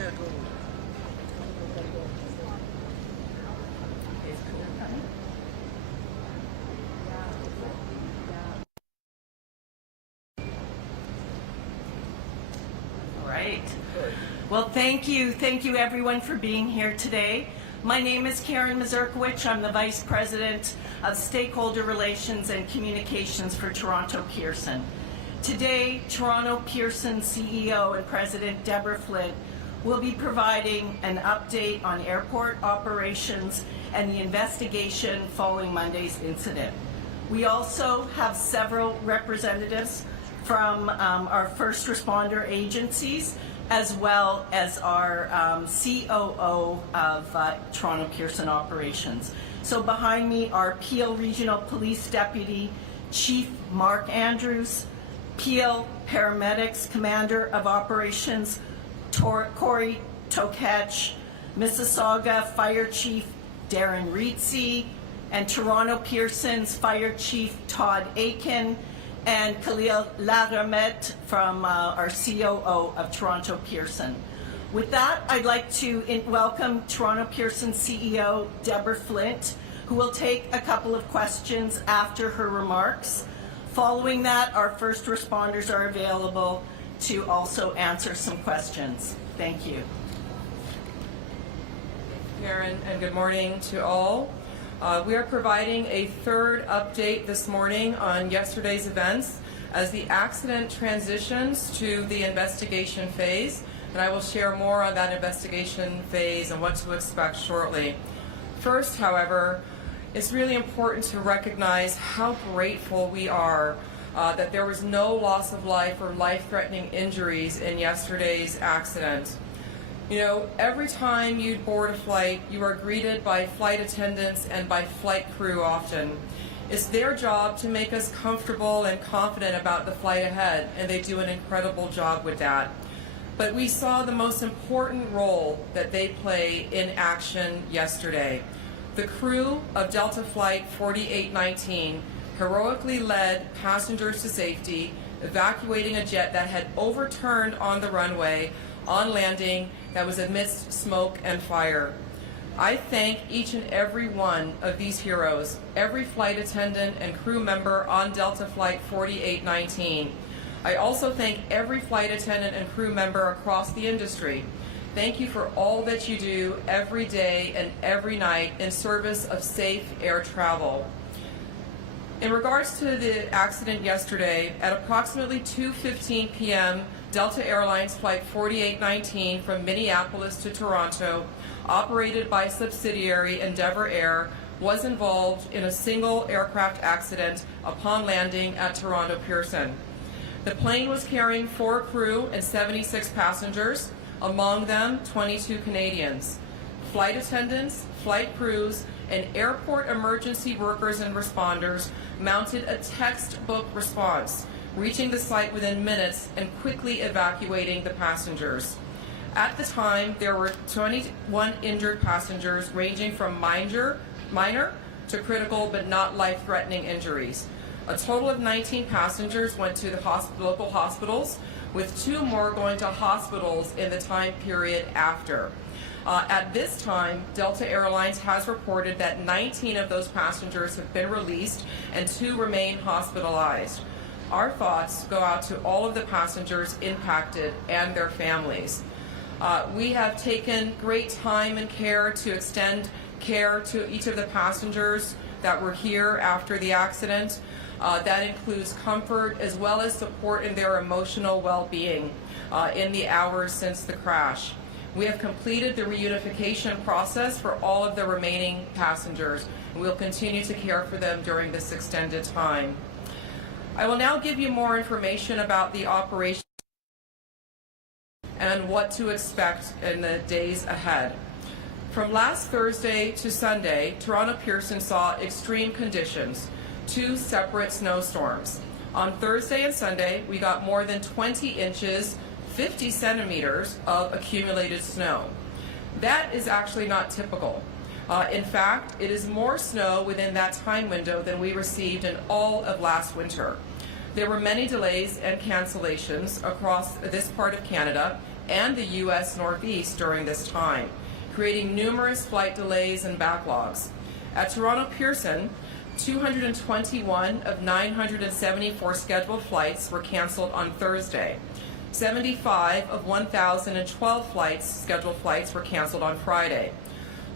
Right. Well, thank you everyone for being here today. My name is Karen Mazurkiewicz. I'm the Vice President of Stakeholder Relations and Communications for Toronto Pearson. Today, Toronto Pearson CEO and President Deborah Flint will be providing an update on airport operations and the investigation following Monday's incident. We also have several representatives from our first responder agencies, as well as our COO of Toronto Pearson Operations. So behind me are Peel Regional Police Deputy Chief Mark Andrews, Peel Paramedics Commander of Operations Corey Toketch, Mississauga Fire Chief Darren Reetsey, and Toronto Pearson's Fire Chief Todd Aiken, and Khalil Laramet from our COO of Toronto Pearson. With that, I'd like to welcome Toronto Pearson CEO Deborah Flint, who will take a couple of questions after her remarks. Following that, our first responders are available to also answer some questions. Thank you. Karen, and good morning to all. We are providing a third update this morning on yesterday's events as the accident transitions to the investigation phase, and I will share more on that investigation phase and what to expect shortly. First, however, it's really important to recognize how grateful we are that there was no loss of life or life-threatening injuries in yesterday's accident. You know, every time you board a flight, you are greeted by flight attendants and by flight crew often. It's their job to make us comfortable and confident about the flight ahead, and they do an incredible job with that. But we saw the most important role that they play in action yesterday. The crew of Delta Flight 4819 heroically led passengers to safety, evacuating a jet that had overturned on the runway on landing that was amidst smoke and fire. I thank each and every one of these heroes, every flight attendant and crew member on Delta Flight 4819. I also thank every flight attendant and crew member across the industry. Thank you for all that you do every day and every night in service of safe air travel. In regards to the accident yesterday, at approximately 2:15 p.m., Delta Airlines Flight 4819 from Minneapolis to Toronto, operated by subsidiary Endeavour Air, was involved in a single aircraft accident upon landing at Toronto Pearson. The plane was carrying 4 crew and 76 passengers, among them 22 Canadians. Flight attendants, flight crews, and airport emergency workers and responders mounted a textbook response, reaching the site within minutes and quickly evacuating the passengers. At the time, there were 21 injured passengers ranging from minor to critical but not life-threatening injuries. A total of 19 passengers went to the local hospitals, with 2 more going to hospitals in the time period after. At this time, Delta Airlines has reported that 19 of those passengers have been released and 2 remain hospitalized. Our thoughts go out to all of the passengers impacted and their families. We have taken great time and care to extend care to each of the passengers that were here after the accident. That includes comfort as well as support in their emotional well-being in the hours since the crash. We have completed the reunification process for all of the remaining passengers, and we'll continue to care for them during this extended time. I will now give you more information about the operation and what to expect in the days ahead. From last Thursday to Sunday, Toronto Pearson saw extreme conditions, 2 separate snowstorms. On Thursday and Sunday, we got more than 20 inches, 50 centimeters of accumulated snow. That is actually not typical. In fact, it is more snow within that time window than we received in all of last winter. There were many delays and cancellations across this part of Canada and the U.S. Northeast during this time, creating numerous flight delays and backlogs. At Toronto Pearson, 221 of 974 scheduled flights were canceled on Thursday. 75 of 1,012 scheduled flights were canceled on Friday.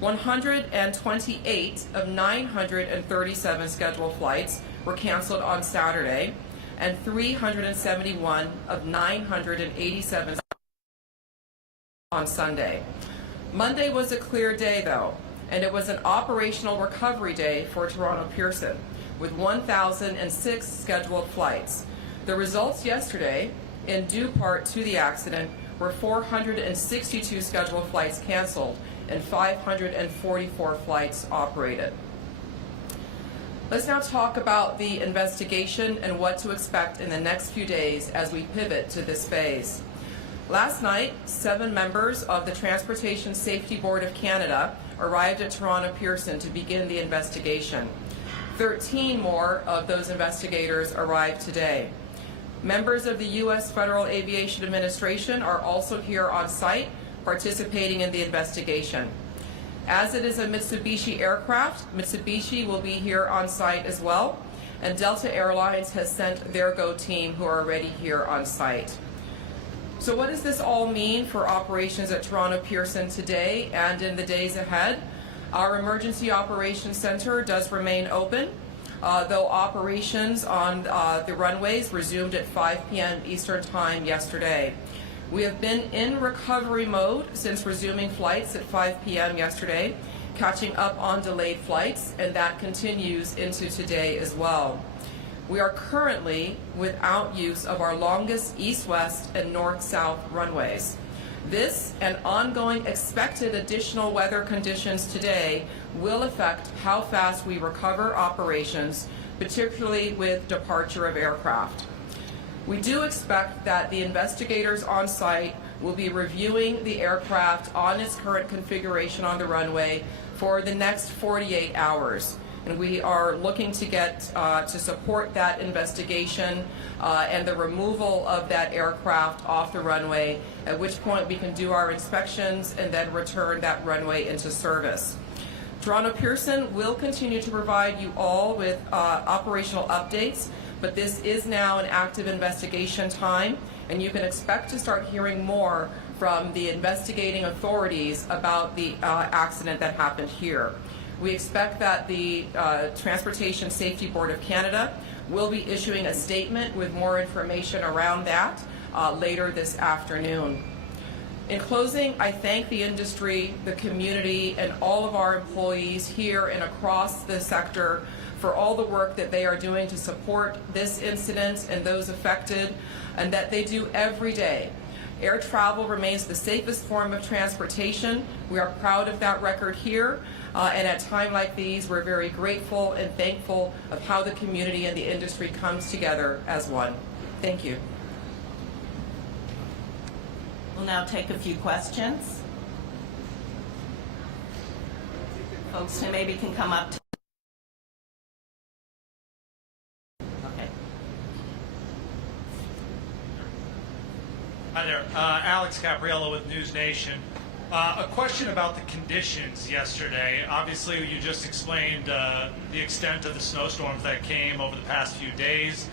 128 of 937 scheduled flights were canceled on Saturday, and 371 of 987 on Sunday. Monday was a clear day, though, and it was an operational recovery day for Toronto Pearson, with 1,006 scheduled flights. The results yesterday, in due part to the accident, were 462 scheduled flights canceled and 544 flights operated. Let's now talk about the investigation and what to expect in the next few days as we pivot to this phase. Last night, 7 members of the Transportation Safety Board of Canada arrived at Toronto Pearson to begin the investigation. 13 more of those investigators arrived today. Members of the U.S. Federal Aviation Administration are also here on site participating in the investigation. As it is a Mitsubishi aircraft, Mitsubishi will be here on site as well, and Delta Airlines has sent their GO team who are already here on site. So what does this all mean for operations at Toronto Pearson today and in the days ahead? Our Emergency Operations Center does remain open, though operations on the runways resumed at 5 p.m. Eastern Time yesterday. We have been in recovery mode since resuming flights at 5 p.m. yesterday, catching up on delayed flights, and that continues into today as well. We are currently without use of our longest east-west and north-south runways. This and ongoing expected additional weather conditions today will affect how fast we recover operations, particularly with departure of aircraft. We do expect that the investigators on site will be reviewing the aircraft on its current configuration on the runway for the next 48 hours. And we are looking to get to support that investigation and the removal of that aircraft off the runway, at which point we can do our inspections and then return that runway into service. Toronto Pearson will continue to provide you all with operational updates, but this is now an active investigation time, and you can expect to start hearing more from the investigating authorities about the accident that happened here. We expect that the Transportation Safety Board of Canada will be issuing a statement with more information around that later this afternoon. In closing, I thank the industry, the community, and all of our employees here and across the sector for all the work that they are doing to support this incident and those affected, and that they do every day. Air travel remains the safest form of transportation. We are proud of that record here, and at times like these, we're very grateful and thankful of how the community and the industry comes together as one. Thank you. We'll now take a few questions. Folks who maybe can come up to Hi there, Alex Capriello with News Nation. A question about the conditions yesterday. Obviously, you just explained the extent of the snowstorms that came over the past few days.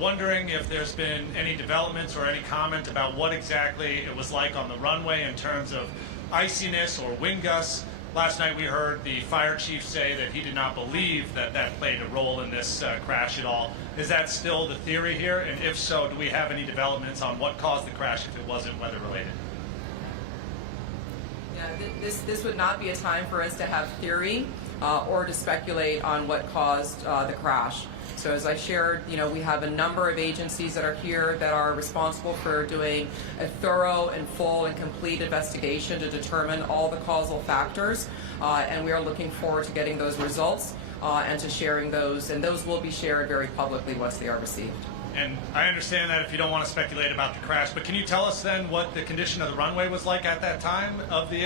Wondering if there's been any developments or any comment about what exactly it was like on the runway in terms of iciness or wind gusts. Last night we heard the fire chief say that he did not believe that that played a role in this crash at all. Is that still the theory here? And if so, do we have any developments on what caused the crash if it wasn't weather related? Yeah, this would not be a time for us to have theory or to speculate on what caused the crash. So as I shared, we have a number of agencies that are here that are responsible for doing a thorough and full and complete investigation to determine all the causal factors, and we are looking forward to getting those results and to sharing those, and those will be shared very publicly once they are received. And I understand that if you don't want to speculate about the crash, but can you tell us then what the condition of the runway was like at that time of the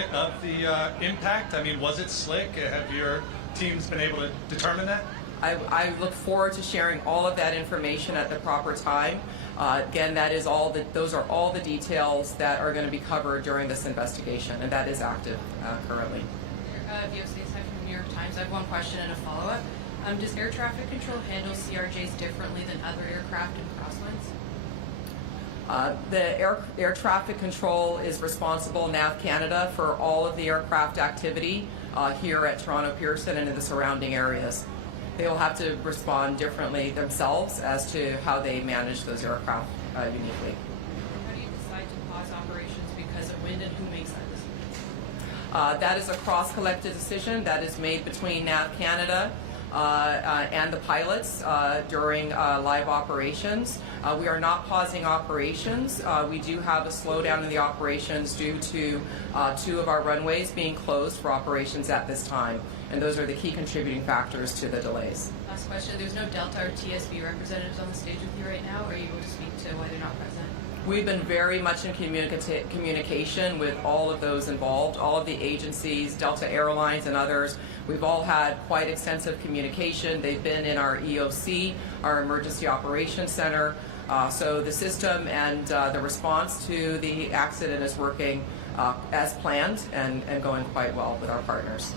impact? I mean, was it slick? Have your teams been able to determine that? I look forward to sharing all of that information at the proper time. Again, those are all the details that are going to be covered during this investigation, and that is active currently. VOC aside from the New York Times, I have one question and a follow-up. Does air traffic control handle CRJs differently than other aircraft and crosswinds? The air traffic control is responsible, NAV Canada, for all of the aircraft activity here at Toronto Pearson and in the surrounding areas. They will have to respond differently themselves as to how they manage those aircraft uniquely. How do you decide to pause operations because of wind, and who makes that decision? That is a cross-collective decision that is made between NAV Canada and the pilots during live operations. We are not pausing operations. We do have a slowdown in the operations due to 2 of our runways being closed for operations at this time, and those are the key contributing factors to the delays. Last question. There's no Delta or TSB representatives on the stage with you right now. Are you able to speak to why they're not present? We've been very much in communication with all of those involved, all of the agencies, Delta Airlines and others. We've all had quite extensive communication. They've been in our EOC, our Emergency Operations Center. So the system and the response to the accident is working as planned and going quite well with our partners.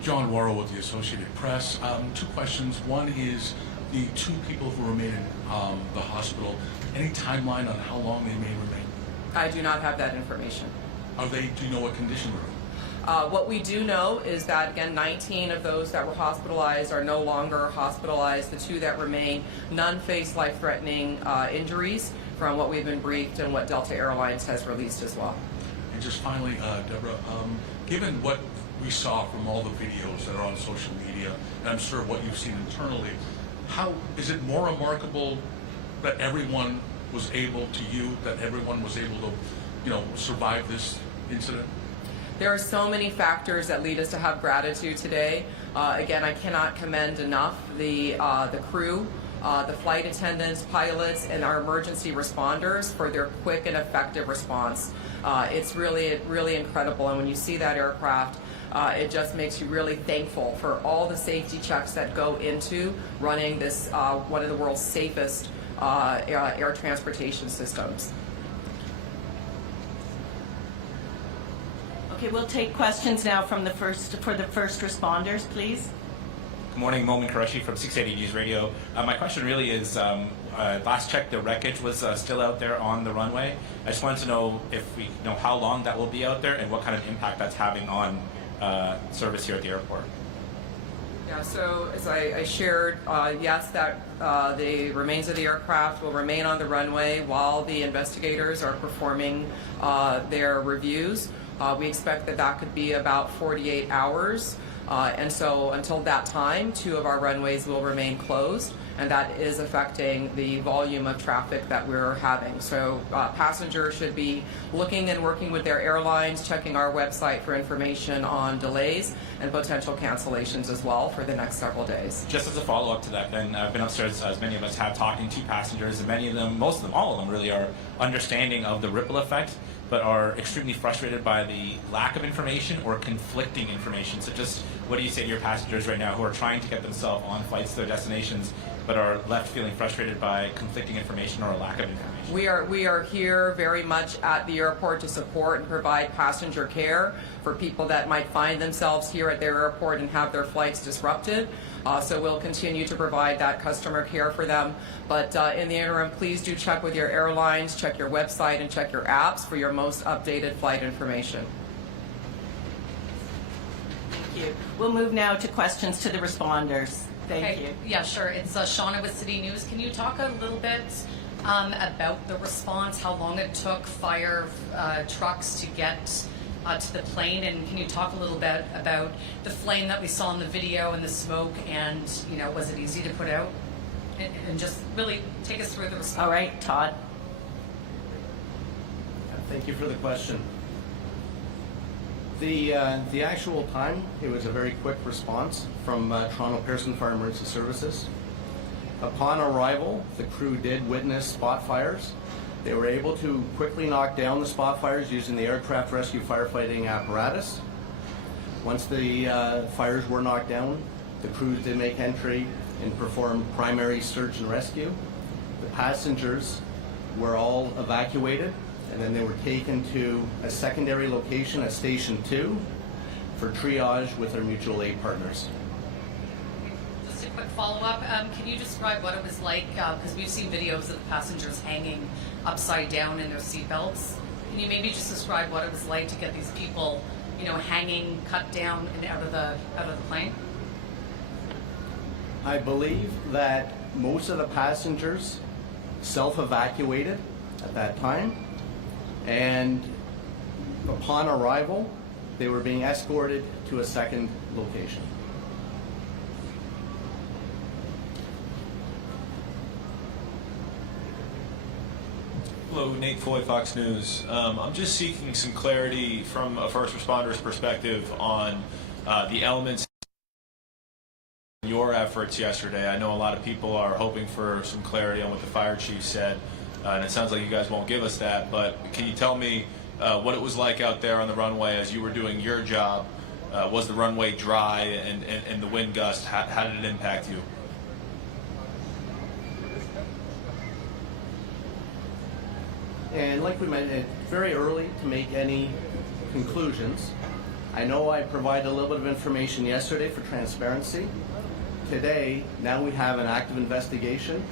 John Worrell with the Associated Press. 2 questions. One is the 2 people who remain in the hospital. Any timeline on how long they may remain? I do not have that information. Do you know what condition they're in? What we do know is that, again, 19 of those that were hospitalized are no longer hospitalized. The 2 that remain, none face life-threatening injuries from what we've been briefed and what Delta Airlines has released as well. And just finally, Deborah, given what we saw from all the videos that are on social media, and I'm sure what you've seen internally, how is it more remarkable that everyone was able to survive this incident? There are so many factors that lead us to have gratitude today. Again, I cannot commend enough the crew, the flight attendants, pilots, and our emergency responders for their quick and effective response. It's really incredible, and when you see that aircraft, it just makes you really thankful for all the safety checks that go into running this one of the world's safest air transportation systems. Okay, we'll take questions now from the first responders, please. Good morning, Momin Qureshi from 680 News Radio. My question really is, last check the wreckage was still out there on the runway. I just wanted to know if we know how long that will be out there and what kind of impact that's having on service here at the airport. Yeah, so as I shared, yes, that the remains of the aircraft will remain on the runway while the investigators are performing their reviews. We expect that could be about 48 hours. And so until that time, 2 of our runways will remain closed, and that is affecting the volume of traffic that we're having. So passengers should be looking and working with their airlines, checking our website for information on delays and potential cancellations as well for the next several days. Just as a follow-up to that, then, I've been upstairs, as many of us have, talking to passengers, and many of them, most of them, all of them really are understanding of the ripple effect, but are extremely frustrated by the lack of information or conflicting information. So just what do you say to your passengers right now who are trying to get themselves on flights to their destinations but are left feeling frustrated by conflicting information or a lack of information? We are here very much at the airport to support and provide passenger care for people that might find themselves here at their airport and have their flights disrupted. So we'll continue to provide that customer care for them. But in the interim, please do check with your airlines, check your website, and check your apps for your most updated flight information. Thank you. We'll move now to questions to the responders. Thank you. Yeah, sure. It's Shauna with City News. Can you talk a little bit about the response, how long it took fire trucks to get to the plane, and can you talk a little bit about the flame that we saw in the video and the smoke, and was it easy to put out? And just really take us through the response. All right, Todd. Thank you for the question. The actual time, it was a very quick response from Toronto Pearson Fire Emergency Services. Upon arrival, the crew did witness spot fires. They were able to quickly knock down the spot fires using the aircraft rescue firefighting apparatus. Once the fires were knocked down, the crews did make entry and perform primary search and rescue. The passengers were all evacuated, and then they were taken to a secondary location at Station 2 for triage with our mutual aid partners. Just a quick follow-up. Can you describe what it was like? Because we've seen videos of the passengers hanging upside down in their seatbelts. Can you maybe just describe what it was like to get these people, you know, hanging, cut down, and out of the plane? I believe that most of the passengers self-evacuated at that time, and upon arrival, they were being escorted to a second location. Hello, Nate Foy, Fox News. I'm just seeking some clarity from a first responder's perspective on the elements in your efforts yesterday. I know a lot of people are hoping for some clarity on what the fire chief said, and it sounds like you guys won't give us that, but can you tell me what it was like out there on the runway as you were doing your job? Was the runway dry, and the wind gust, how did it impact you? And like we mentioned, it's very early to make any conclusions. I know I provided a little bit of information yesterday for transparency. Today, now we have an active investigation.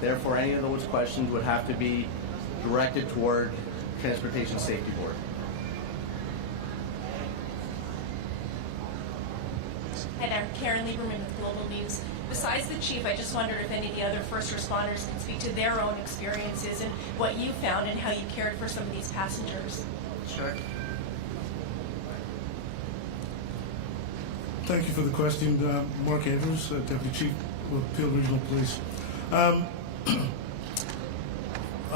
Therefore, any of those questions would have to be directed toward Transportation Safety Board. Hi there, Karen Lieberman with Global News. Besides the chief, I just wondered if any of the other first responders can speak to their own experiences and what you found and how you cared for some of these passengers. Sure. Thank you for the question. Mark Andrews, Deputy Chief of Peel Regional Police. I'd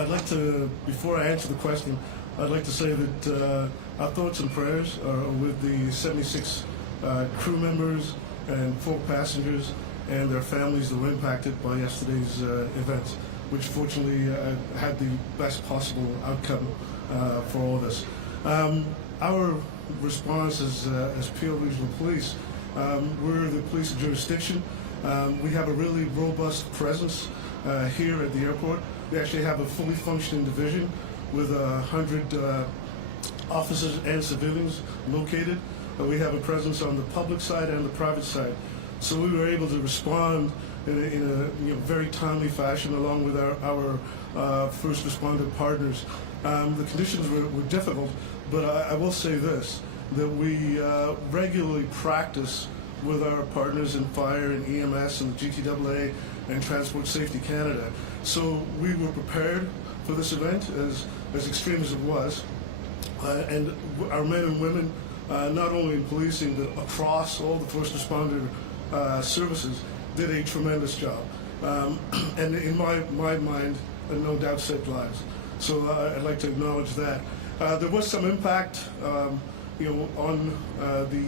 like to, before I answer the question, I'd like to say that our thoughts and prayers are with the 76 crew members and 4 passengers and their families that were impacted by yesterday's events, which fortunately had the best possible outcome for all of us. Our response as Peel Regional Police, we're the police of jurisdiction. We have a really robust presence here at the airport. We actually have a fully functioning division with 100 officers and civilians located. We have a presence on the public side and the private side. So we were able to respond in a very timely fashion along with our first responder partners. The conditions were difficult, but I will say this, that we regularly practice with our partners in fire and EMS and the GTAA and Transport Safety Canada. So we were prepared for this event, as extreme as it was. And our men and women, not only in policing, but across all the first responder services, did a tremendous job. And in my mind, no doubt saved lives. So I'd like to acknowledge that. There was some impact, on the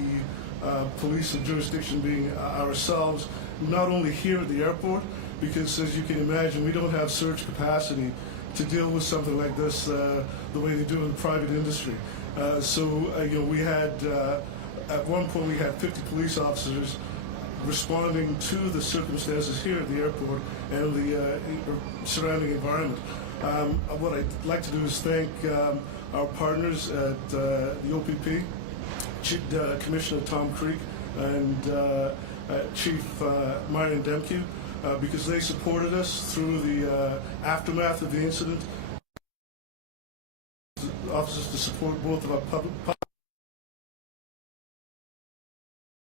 police of jurisdiction being ourselves, not only here at the airport, because as you can imagine, we don't have surge capacity to deal with something like this the way they do in the private industry. We had, at one point we had 50 police officers responding to the circumstances here at the airport and the surrounding environment. What I'd like to do is thank our partners at the OPP, Commissioner Tom Creek and Chief Marion Demke, because they supported us through the aftermath of the incident. Officers to support both of our public.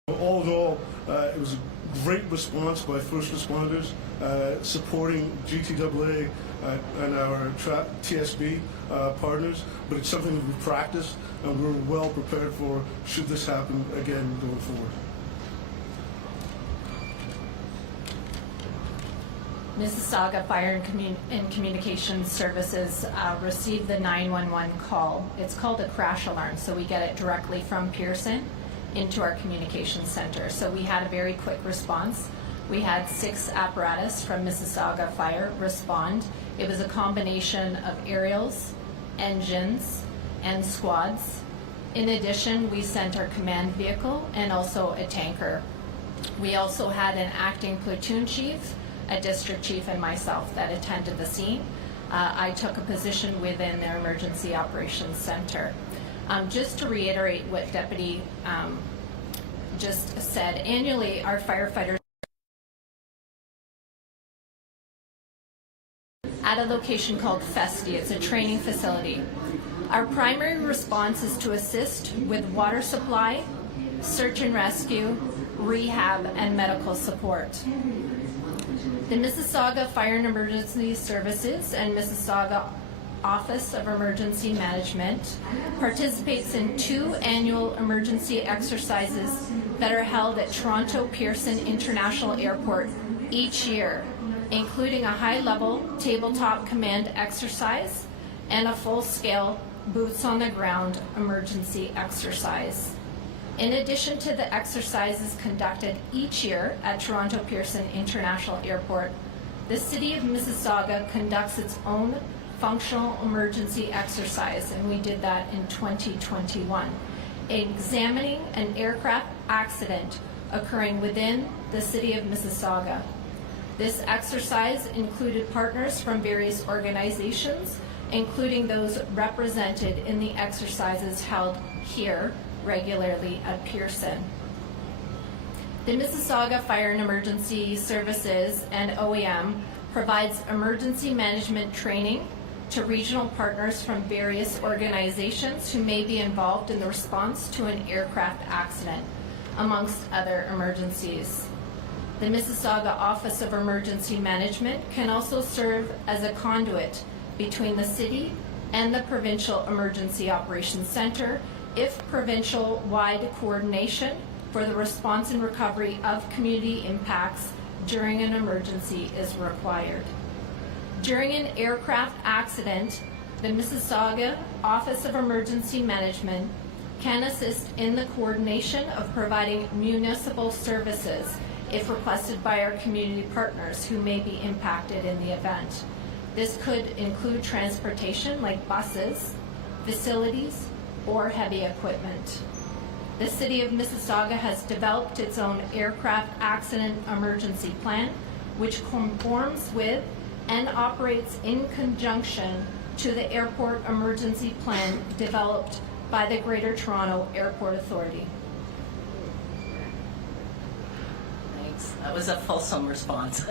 All in all, it was a great response by first responders, supporting GTAA and our TSB partners, but it's something that we practice and we're well prepared for should this happen again going forward. Mississauga Fire and Communications Services received the 911 call. It's called a crash alarm, so we get it directly from Pearson into our communications center. So we had a very quick response. We had 6 apparatus from Mississauga Fire respond. It was a combination of aerials, engines, and squads. In addition, we sent our command vehicle and also a tanker. We also had an acting platoon chief, a district chief, and myself that attended the scene. I took a position within their emergency operations center. Just to reiterate what Deputy just said, annually our firefighters at a location called Festi. It's a training facility. Our primary response is to assist with water supply, search and rescue, rehab, and medical support. The Mississauga Fire and Emergency Services and Mississauga Office of Emergency Management participates in 2 annual emergency exercises that are held at Toronto Pearson International Airport each year, including a high-level tabletop command exercise and a full-scale boots-on-the-ground emergency exercise. In addition to the exercises conducted each year at Toronto Pearson International Airport, the City of Mississauga conducts its own functional emergency exercise, and we did that in 2021, examining an aircraft accident occurring within the City of Mississauga. This exercise included partners from various organizations, including those represented in the exercises held here regularly at Pearson. The Mississauga Fire and Emergency Services and OEM provides emergency management training to regional partners from various organizations who may be involved in the response to an aircraft accident, amongst other emergencies. The Mississauga Office of Emergency Management can also serve as a conduit between the city and the Provincial Emergency Operations Center if provincial-wide coordination for the response and recovery of community impacts during an emergency is required. During an aircraft accident, the Mississauga Office of Emergency Management can assist in the coordination of providing municipal services if requested by our community partners who may be impacted in the event. This could include transportation like buses, facilities, or heavy equipment. The City of Mississauga has developed its own aircraft accident emergency plan, which conforms with and operates in conjunction to the airport emergency plan developed by the Greater Toronto Airport Authority. Thanks. That was a fulsome response.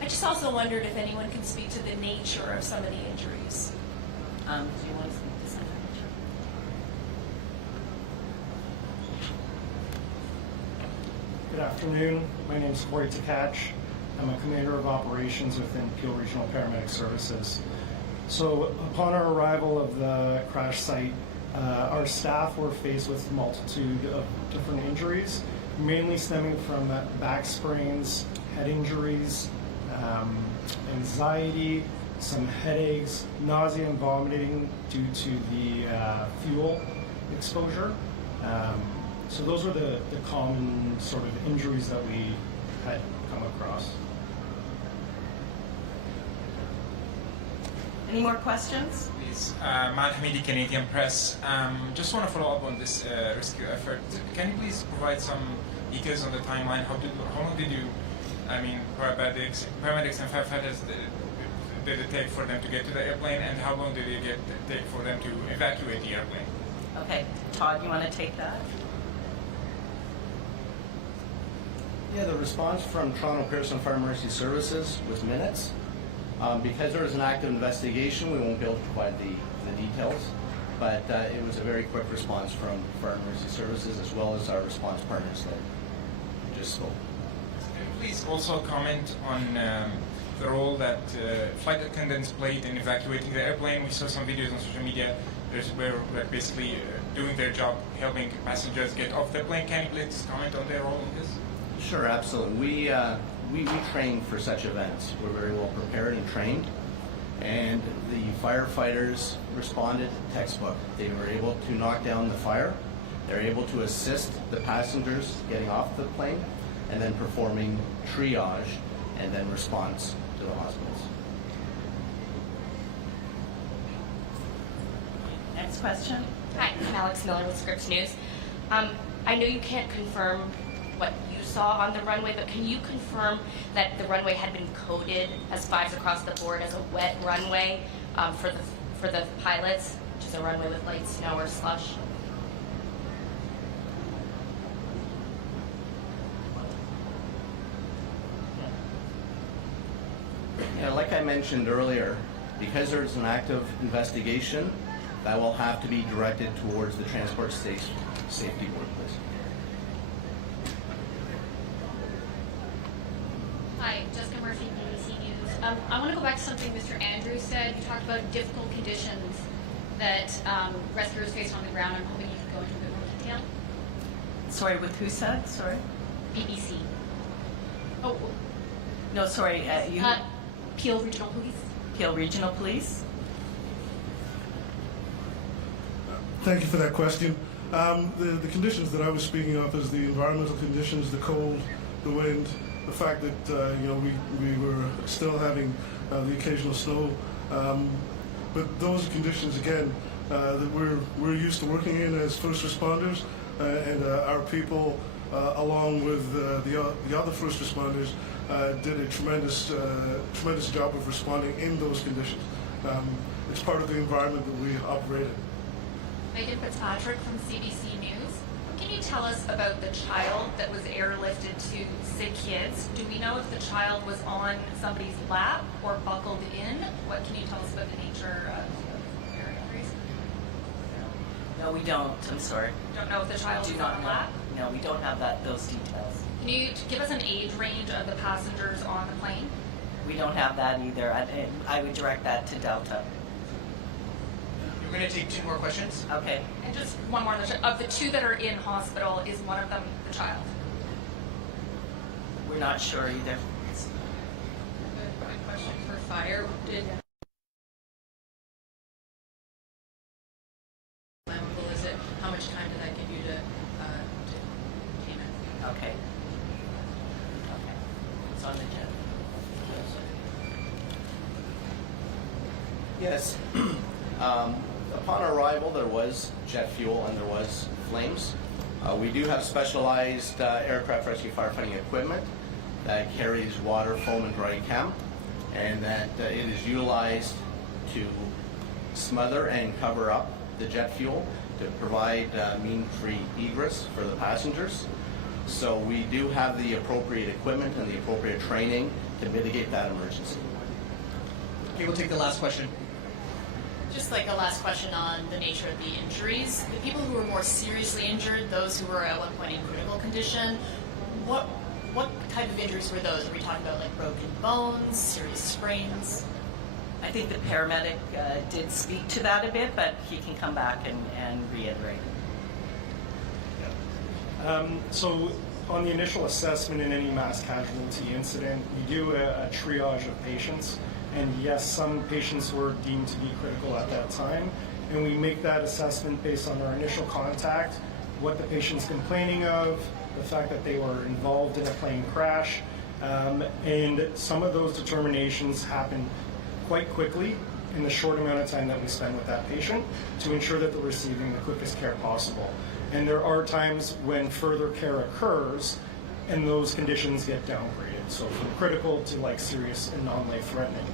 I just also wondered if anyone can speak to the nature of some of the injuries. Do you want to speak to something? Good afternoon. My name is Corey Tkach. I'm a commander of operations within Peel Regional Paramedic Services. So upon our arrival of the crash site, our staff were faced with a multitude of different injuries, mainly stemming from back sprains, head injuries, anxiety, some headaches, nausea and vomiting due to the fuel exposure. So those were the common sort of injuries that we had come across. Any more questions? Please, Matt Hamidi, Canadian Press. Just want to follow up on this rescue effort. Can you please provide some details on the timeline? How long did you, paramedics and firefighters, did it take for them to get to the airplane, and how long did it take for them to evacuate the airplane? Okay, Todd, you want to take that? Yeah, the response from Toronto Pearson Fire Emergency Services was minutes. Because there was an active investigation, we won't be able to provide the details, but it was a very quick response from Fire Emergency Services as well as our response partners that just spoke. Please also comment on the role that flight attendants played in evacuating the airplane. We saw some videos on social media where they're basically doing their job, helping passengers get off the plane. Can you please comment on their role in this? Sure, absolutely. We train for such events. We're very well prepared and trained, and the firefighters responded textbook. They were able to knock down the fire. They're able to assist the passengers getting off the plane, and then performing triage and then response to the hospitals. Next question. Hi, I'm Alex Miller with Scripps News. I know you can't confirm what you saw on the runway, but can you confirm that the runway had been coded as fives across the board as a wet runway for the pilots, which is a runway with light snow or slush? Yeah, like I mentioned earlier, because there's an active investigation, that will have to be directed towards the Transport Safety Board, please. Hi, Jessica Murphy, BBC News. I want to go back to something Mr. Andrews said. You talked about difficult conditions that rescuers faced on the ground. I'm hoping you could go into a bit more detail. Sorry, with who said? Sorry? BBC. Oh, no, sorry. You. Peel Regional Police. Peel Regional Police. Thank you for that question. The conditions that I was speaking of is the environmental conditions, the cold, the wind, the fact that we were still having the occasional snow. But those conditions, again, that we're used to working in as first responders, and our people, along with the other first responders, did a tremendous job of responding in those conditions. It's part of the environment that we operate in. Megan Fitzpatrick from CBC News. Can you tell us about the child that was airlifted to Sick Kids? Do we know if the child was on somebody's lap or buckled in? What can you tell us about the nature of their injuries? No, we don't. I'm sorry. Don't know if the child Do was not on a know. lap? No, we don't have those details. Can you give us an age range of the passengers on the plane? We don't have that either. I would direct that to Delta. We're going to take two more questions. Okay. And just one more. Of the two that are in hospital, is one of them the child? We're not sure either. A question for fire. Flammable is it? How much time did that give you to came in? Okay. Okay. It's on the jet. Yes. Upon arrival, there was jet fuel and there was flames. We do have specialized aircraft rescue firefighting equipment that carries water, foam, and dry chem, and that it is utilized to smother and cover up the jet fuel to provide mean-free egress for the passengers. So we do have the appropriate equipment and the appropriate training to mitigate that emergency. Okay, we'll take the last question. Just like a last question on the nature of the injuries. The people who were more seriously injured, those who were at one point in critical condition, what type of injuries were those? Are we talking about like broken bones, serious sprains? I think the paramedic did speak to that a bit, but he can come back and reiterate. So on the initial assessment in any mass casualty incident, we do a triage of patients. And yes, some patients were deemed to be critical at that time. And we make that assessment based on our initial contact, what the patient's complaining of, the fact that they were involved in a plane crash. And some of those determinations happen quite quickly in the short amount of time that we spend with that patient to ensure that they're receiving the quickest care possible. And there are times when further care occurs and those conditions get downgraded. So from critical to like serious and non-life threatening.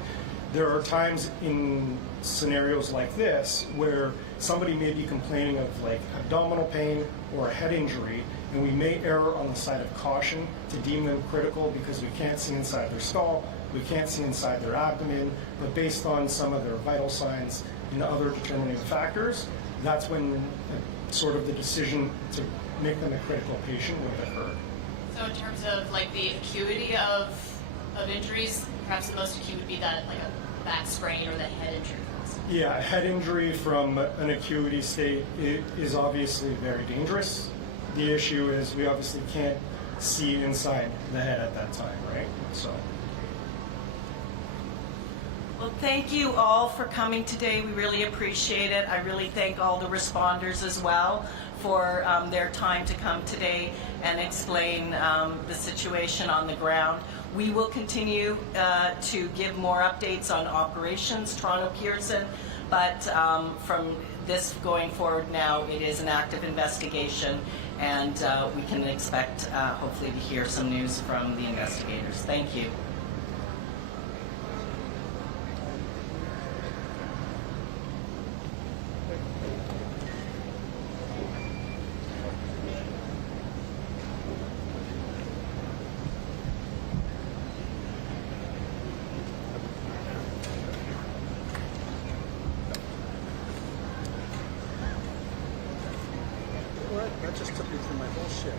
There are times in scenarios like this where somebody may be complaining of like abdominal pain or a head injury, and we may err on the side of caution to deem them critical because we can't see inside their skull, we can't see inside their abdomen, but based on some of their vital signs and other determining factors, that's when sort of the decision to make them a critical patient would have occurred. So in terms of like the acuity of injuries, perhaps the most acute would be that like a back sprain or the head injury. Yeah, a head injury from an acuity state is obviously very dangerous. The issue is we obviously can't see inside the head at that time, right? So. Well, thank you all for coming today. We really appreciate it. I really thank all the responders as well for their time to come today and explain the situation on the ground. We will continue to give more updates on operations, Toronto Pearson, but from this going forward now, it is an active investigation, and we can expect hopefully to hear some news from the investigators. Thank you. That just took me through my whole shift.